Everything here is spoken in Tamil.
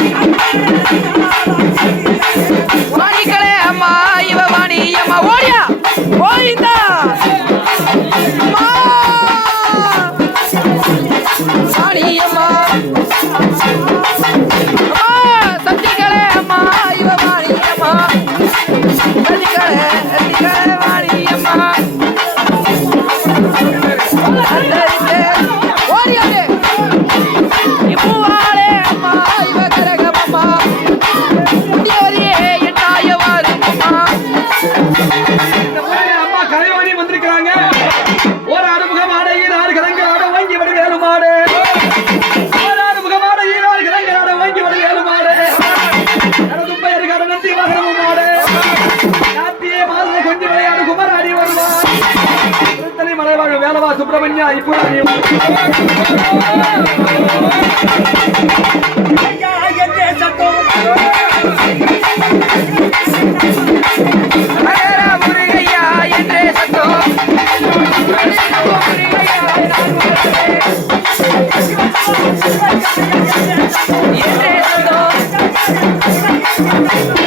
I'm sorry. அம்மா கலைவாணி வந்திருக்கிறாங்க. ஒரு அறுமுகம் ஆட ஈராறு கிழங்கு ஆட வாங்கி விட ஒரு அறுமுகம் ஆட ஈராறு கிழங்கு ஆட வாங்கி விட வேலு மாடு. எனது பெயர் வாகனமும் மாதிரி கொஞ்சம் விளையாடு குமராடி வருவார். திருத்தணி மலைவாழ் வேலவா சுப்பிரமணியா இப்புராணி ஐயா Yeah.